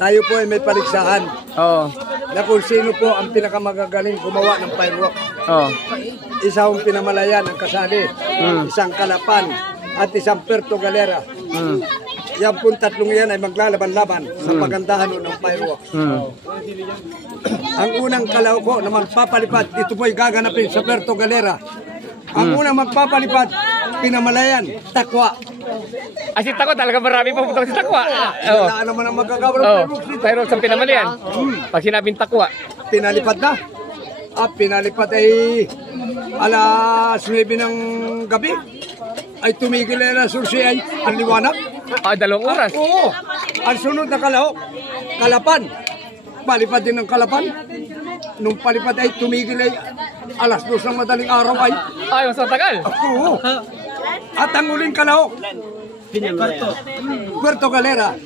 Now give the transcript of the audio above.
tayo po ay may paligsahan Oo. na kung sino po ang pinakamagagaling gumawa ng firework. Oo. Isang Pinamalayan ang kasali, isang Kalapan, at isang Puerto Galera. Yan po tatlong yan ay maglalaban-laban sa pagandahan ng fireworks. Ang unang kalaw ko na magpapalipad, ito po ay gaganapin sa Puerto Galera. Ang unang magpapalipad, Pinamalayan, Takwa. Ah, si Takwa talaga marami pupunta si Takwa. Oo. Wala naman ang magagawa ng Oo. fireworks dito. Pero sa Pinamalayan, pag sinabing Takwa, Pinalipad na. Pinalipad ay alas 9 ng gabi. Ay tumigil na sursi ay ang liwanag. 2 oras. Oo. Ang sunod na kalahok, Kalapan. Palipad din ng Kalapan. Nung palipad ay tumigil ay alas 2 ng madaling araw ay. Ay, mas matagal. Oo. At ang uling kalahok, Puerto Galera.